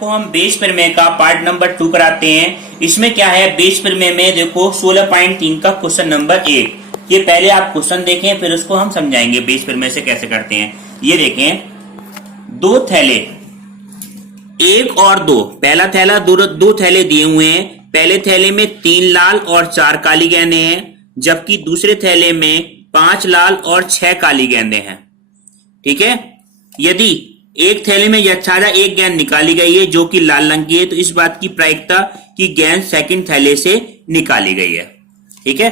आपको हम बेस प्रमेय का पार्ट नंबर 2 कराते हैं। इसमें क्या है, बेस प्रमेय में देखो 16.3 का क्वेश्चन नंबर 1। ये पहले आप क्वेश्चन देखें, फिर उसको हम समझाएंगे बेस प्रमेय से कैसे करते हैं। ये देखें, दो थैले, एक और दो, पहला थैला दो थैले दिए हुए हैं। पहले थैले में 3 लाल और 4 काली गेंदें हैं, जबकि दूसरे थैले में 5 लाल और 6 काली गेंदें हैं। ठीक है, यदि एक थैले में यथाजा एक गेंद निकाली गई है जो कि लाल रंग की है, तो इस बात की प्रायिकता कि गेंद सेकंड थैले से निकाली गई है। ठीक है,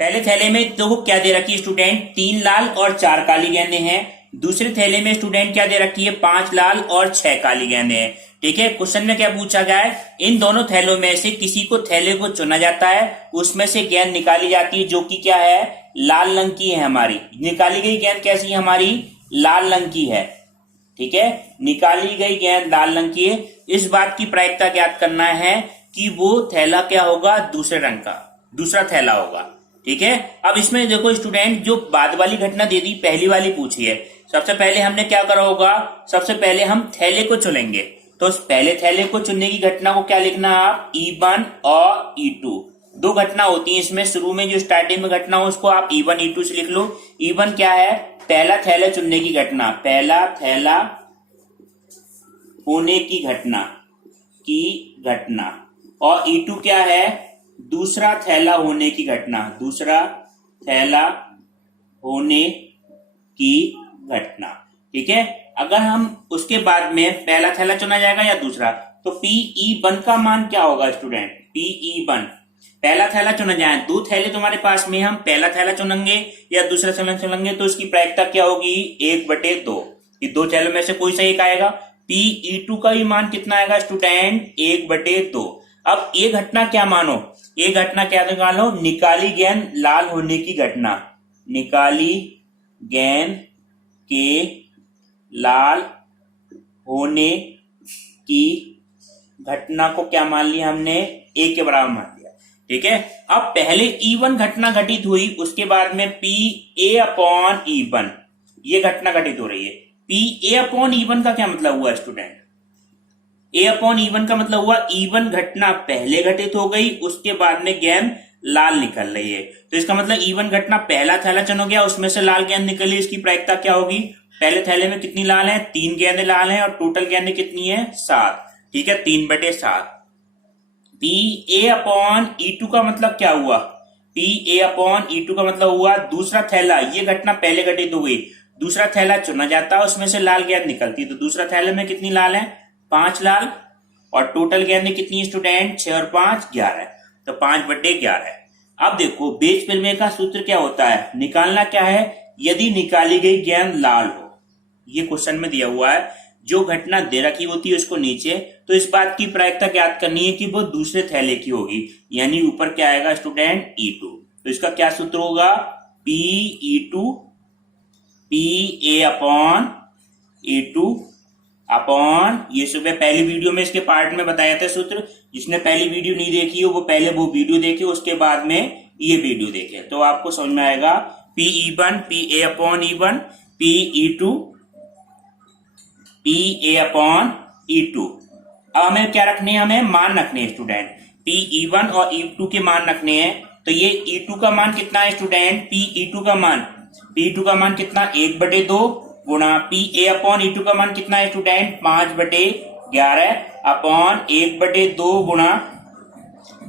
पहले थैले में देखो क्या दे रखी है स्टूडेंट, 3 लाल और 4 काली गेंदें हैं। दूसरे थैले में स्टूडेंट क्या दे रखी है, 5 लाल और 6 काली गेंदें हैं। ठीक है, क्वेश्चन में क्या पूछा गया है, इन दोनों थैलों में से किसी को थैले को चुना जाता है, उसमें से गेंद निकाली जाती है जो कि क्या है, लाल रंग की है। हमारी निकाली गई गेंद कैसी है, हमारी लाल रंग की है। ठीक है, निकाली गई गेंद लाल रंग की है। इस बात की प्रायिकता ज्ञात करना है कि वो थैला क्या होगा, दूसरे रंग का दूसरा थैला होगा। ठीक है, अब इसमें देखो स्टूडेंट, जो बाद वाली घटना दे दी, पहली वाली पूछी है। सबसे पहले हमने क्या करा होगा, सबसे पहले हम थैले को चुनेंगे। तो पहले थैले को चुनने की घटना को क्या लिखना है आप, E1 और E2। दो घटना होती है इसमें, शुरू में जो स्टार्टिंग में घटना हो उसको आप E1 E2 से लिख लो। E1 क्या है, पहला थैला चुनने की घटना, पहला थैला होने की घटना। और E2 क्या है, दूसरा थैला होने की घटना, दूसरा थैला होने की घटना। ठीक है, अगर हम उसके बाद में पहला थैला चुना जाएगा या दूसरा, तो PE1 का मान क्या होगा स्टूडेंट, PE1 पहला थैला चुना जाए। दो थैले तुम्हारे पास में, हम पहला थैला चुनेंगे या दूसरा थैला चुनेंगे, तो उसकी प्रायिकता क्या होगी, 1/2। ये दो थैलों में से कोई सा एक आएगा। PE2 का भी मान कितना आएगा स्टूडेंट, 1/2। अब ये घटना क्या मानो, ये घटना क्या निकालो, निकाली गेंद लाल होने की घटना, निकाली गेंद के लाल होने की घटना को क्या मान लिया हमने, 1 के बराबर मान लिया। ठीक है, अब पहले E1 घटना घटित हुई, उसके बाद में PA/E1 ये घटना घटित हो रही है। PA/E1 का क्या मतलब हुआ स्टूडेंट, A/E1 का मतलब हुआ E1 घटना पहले घटित हो गई, उसके बाद में गेंद लाल निकल रही है। तो इसका मतलब E1 घटना, पहला थैला चुना गया, उसमें से लाल गेंद निकली। इसकी प्रायिकता क्या होगी, पहले थैले में कितनी लाल है, 3 गेंदें लाल हैं, और टोटल गेंदें कितनी है, 7। ठीक है, 3/7। PA/E2 का मतलब क्या हुआ, PA/E2 का मतलब हुआ दूसरा थैला, ये घटना पहले घटित हो गई, दूसरा थैला चुना जाता है, उसमें से लाल गेंद निकलती। तो दूसरा थैले में कितनी लाल है, 5 लाल, और टोटल गेंदें कितनी स्टूडेंट, 6 और 5 11। तो 5/11। अब देखो बेस प्रमेय का सूत्र क्या होता है, निकालना क्या है, यदि निकाली गई गेंद लाल हो। ये क्वेश्चन में दिया हुआ है, जो घटना दे रखी होती है उसको नीचे, तो इस बात की प्रायिकता ज्ञात करनी है कि वो दूसरे थैले की होगी, यानी ऊपर क्या आएगा स्टूडेंट, E2। तो इसका क्या सूत्र होगा, PE2 PA/E2 अपॉन, ये सुबह पहली वीडियो में इसके पार्ट में बताया था सूत्र। जिसने पहली वीडियो नहीं देखी हो वो पहले वो वीडियो देखे, उसके बाद में ये वीडियो देखे, तो आपको समझ में आएगा। PE1 PA/E1 PE2 PA/E2। अब हमें क्या रखने हैं, हमें मान रखने हैं स्टूडेंट, PE1 और E2 के मान रखने हैं। तो ये E2 का मान कितना है स्टूडेंट, PE2 का मान कितना, 1/2 गुणा PA/E2 का मान कितना है स्टूडेंट, 5/11 अपॉन 1/2 गुणा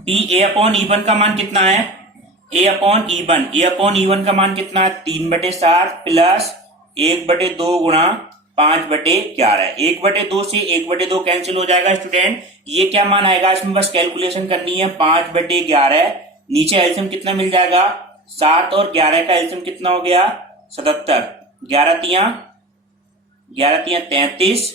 PA/E1 का मान कितना है, A/E1 का मान कितना है, 3/7 प्लस 1/2 गुणा 5/11। 1/2 से 1/2 कैंसिल हो जाएगा स्टूडेंट। ये क्या मान आएगा, इसमें बस कैलकुलेशन करनी है, 5/11। नीचे एलसीएम कितना मिल जाएगा, 7 और 11 का एलसीएम कितना हो गया, 77। 11 तिया 33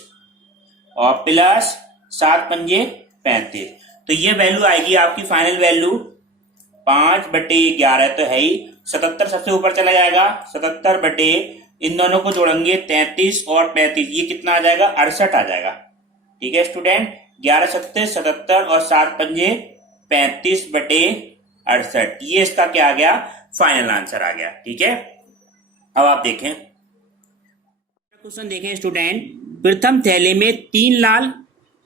और प्लस 7 पंजे 35। तो ये वैल्यू आएगी आपकी फाइनल वैल्यू 5/11 तो है ही, 77 सबसे ऊपर चला जाएगा, 77 इन दोनों को जोड़ेंगे 33 और 35, ये कितना आ जाएगा, 68 आ जाएगा। ठीक है स्टूडेंट, 11 सत्ते 77 और 7 पंजे 35/68, ये इसका क्या आ गया, फाइनल आंसर आ गया। ठीक है, अब आप देखें क्वेश्चन, देखें स्टूडेंट, प्रथम थैले में 3 लाल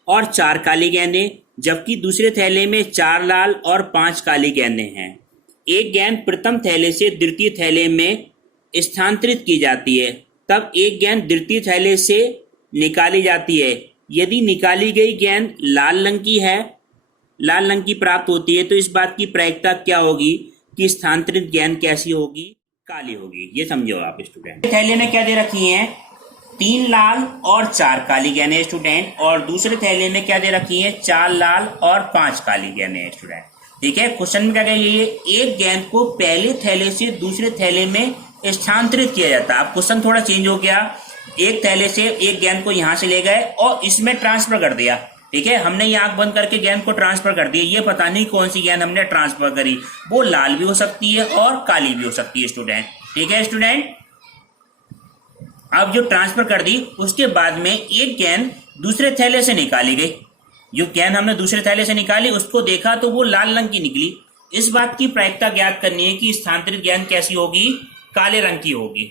और 4 काली गेंदें, जबकि दूसरे थैले में 4 लाल और 5 काली गेंदें हैं। एक गेंद प्रथम थैले से द्वितीय थैले में स्थानांतरित की जाती है, तब एक गेंद द्वितीय थैले से निकाली जाती है। यदि निकाली गई गेंद लाल रंग की प्राप्त होती है, तो इस बात की प्रायिकता क्या होगी कि स्थानांतरित गेंद कैसी होगी? काली होगी। ये समझो आप स्टूडेंट। थैले में क्या दे रखी है? 3 लाल और 4 काली गेंदें स्टूडेंट, और दूसरे थैले में क्या दे रखी है? 4 लाल और 5 काली गेंदें स्टूडेंट। ठीक है, क्वेश्चन में क्या कह रही है? एक गेंद को पहले थैले से दूसरे थैले में स्थानांतरित किया जाता है। अब क्वेश्चन थोड़ा चेंज हो गया। एक थैले से एक गेंद को यहां से ले गए और इसमें ट्रांसफर कर दिया। ठीक है, हमने ये आंख बंद करके गेंद को ट्रांसफर कर दिया। ये पता नहीं कौन सी गेंद हमने ट्रांसफर करी, वो लाल भी हो सकती है और काली भी हो सकती है स्टूडेंट। ठीक है स्टूडेंट, अब जो ट्रांसफर कर दी उसके बाद में एक गेंद दूसरे थैले से निकाली गई। जो गेंद हमने दूसरे थैले से निकाली उसको देखा तो वो लाल रंग की निकली। इस बात की प्रायिकता ज्ञात करनी है कि स्थानांतरित गेंद कैसी होगी? काले रंग की होगी।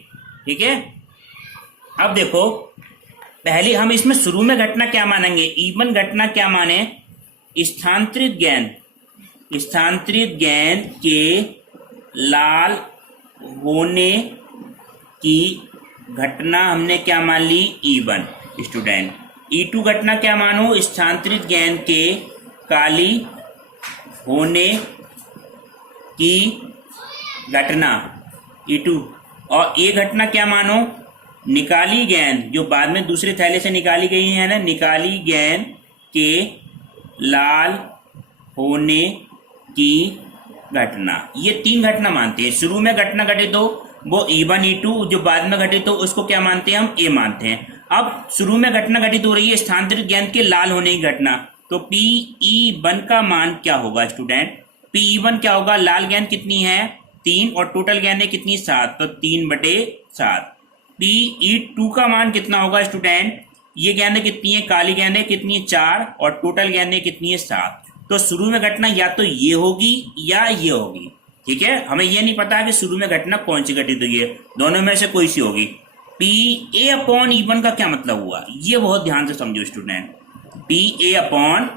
ठीक है, अब देखो पहले हम इसमें शुरू में घटना क्या मानेंगे? इवन घटना क्या माने? स्थानांतरित गेंद के लाल होने की घटना हमने क्या मान ली? Even student. E2 घटना क्या मानो? स्थानांतरित गेंद के काली होने की घटना E2। और ये घटना क्या मानो? निकाली गेंद जो बाद में दूसरे थैले से निकाली गई है ना, निकाली गेंद के लाल होने की घटना। ये 3 घटना मानते हैं। शुरू में घटना घटित हो वो E1 E2, जो बाद में घटित हो उसको क्या मानते हैं? हम A मानते हैं। अब शुरू में घटना घटित हो रही है स्थानांतरित गेंद के लाल होने की घटना, तो PE1 का मान क्या होगा स्टूडेंट? PE1 क्या होगा? लाल गेंद कितनी है? 3 और टोटल गेंदें कितनी? 7, तो 3/7। PE2 का मान कितना होगा स्टूडेंट? ये गेंदें कितनी है? काली गेंदें कितनी है? 4 और टोटल गेंदें कितनी है? 7। तो शुरू में घटना या तो ये होगी या ये होगी। ठीक है, हमें ये नहीं पता कि शुरू में घटना कौन सी घटित हुई है, दोनों में से कोई सी होगी। PA/E1 का क्या मतलब हुआ? ये बहुत ध्यान से समझो स्टूडेंट। PA/E1,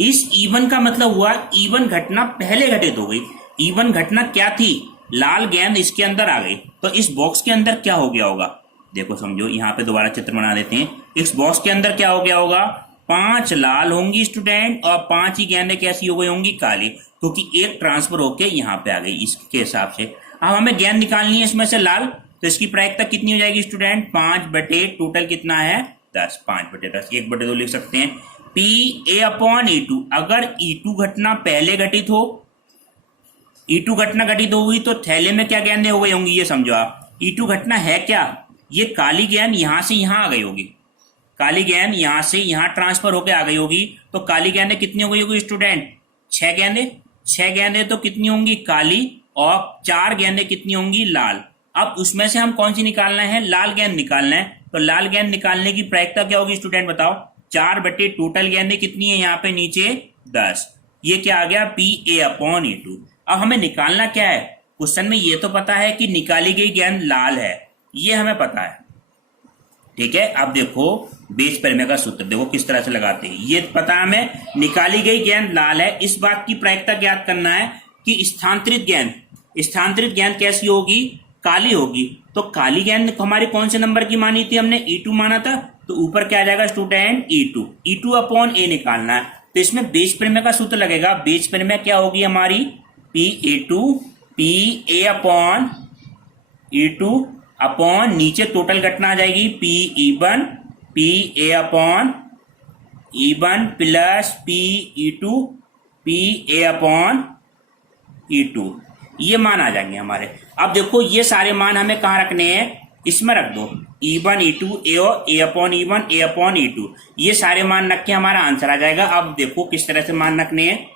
इस E1 का मतलब हुआ E1 घटना पहले घटित हो गई। E1 घटना क्या थी? लाल गेंद इसके अंदर आ गई, तो इस बॉक्स के अंदर क्या हो गया होगा? देखो समझो, यहाँ पे दोबारा चित्र बना देते हैं। इस बॉक्स के अंदर क्या हो गया होगा? 5 लाल होंगी स्टूडेंट और 5 ही गेंदें कैसी हो गई होंगी? काली, क्योंकि एक ट्रांसफर होके यहाँ पे आ गई इसके हिसाब से। अब हमें गेंद निकालनी है इसमें से लाल, तो इसकी प्रायिकता कितनी हो जाएगी स्टूडेंट? 5 टोटल कितना है? 10। 5/10, 1/2 लिख सकते हैं। PA/E2, अगर E2 घटना पहले घटित हो, E2 घटना घटित हो गई तो थैले में क्या गेंदें हो गई होंगी? ये समझो आप। E2 घटना है क्या? ये काली गेंद यहां से यहां आ गई होगी। काली गेंद यहां से यहां ट्रांसफर होकर आ गई होगी, तो काली गेंदें कितनी हो गई होगी स्टूडेंट? 6 गेंदें। 6 गेंदें तो कितनी होंगी? काली, और 4 गेंदें कितनी होंगी? लाल। अब उसमें से हम कौन सी निकालना है? लाल गेंद निकालना है। तो लाल गेंद निकालने की प्रायिकता क्या होगी स्टूडेंट? बताओ। 4 टोटल गेंदें कितनी है यहाँ पे नीचे? 10। ये क्या आ गया? PA/E2। अब हमें निकालना क्या है? क्वेश्चन में ये तो पता है कि निकाली गई गेंद लाल है, ये हमें पता है। ठीक है, अब देखो बेस परिमेय का सूत्र देखो किस तरह से लगाते हैं। ये पता है हमें निकाली गई गेंद लाल है, इस बात की प्रायिकता ज्ञात करना है कि स्थानांतरित गेंद कैसी होगी? काली होगी। तो काली गेंद हमारी कौन से नंबर की मानी थी? हमने E2 माना था, तो ऊपर क्या आ जाएगा स्टूडेंट? E2/A निकालना है। तो इसमें बेस परिमेय का सूत्र लगेगा। बेस परिमेय क्या होगी हमारी? PA2 PA/E2 अपॉन नीचे टोटल घटना आ जाएगी PE1 PA/E1 plus PE2 PA/E2। ये मान आ जाएंगे हमारे। अब देखो ये सारे मान हमें कहाँ रखने हैं? इसमें रख दो। E1 E2 A/E1 A/E2, ये सारे मान रख के हमारा आंसर आ जाएगा। अब देखो किस तरह से मान रखने हैं।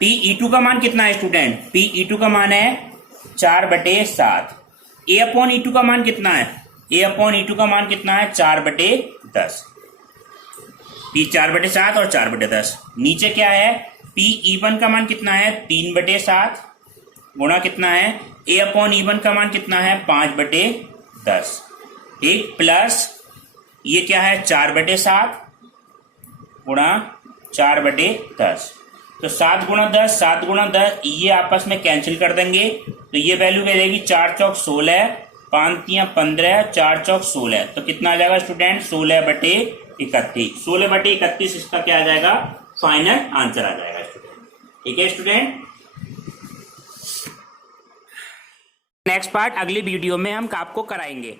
PE2 का मान कितना है स्टूडेंट? PE2 का मान है 4/7। A/E2 का मान कितना है? A/E2 का मान कितना है? 4/10। P 4/7 और 4/10। नीचे क्या है? PE1 का मान कितना है? 3/7 गुणा कितना है? a/e1 का मान कितना है 5/10, ठीक, प्लस ये क्या है 4/7 गुणा 4/10। तो 7 × 10, 7 × 10 ये आपस में कैंसिल कर देंगे, तो ये वैल्यू क्या रहेगी 4 चौक 16, 5 तियां 15, 4 चौक 16, तो कितना आ जाएगा स्टूडेंट 16/31। 16/31 इसका क्या आ जाएगा फाइनल आंसर आ जाएगा स्टूडेंट, ठीक है स्टूडेंट। नेक्स्ट पार्ट अगली वीडियो में हम आपको कराएंगे।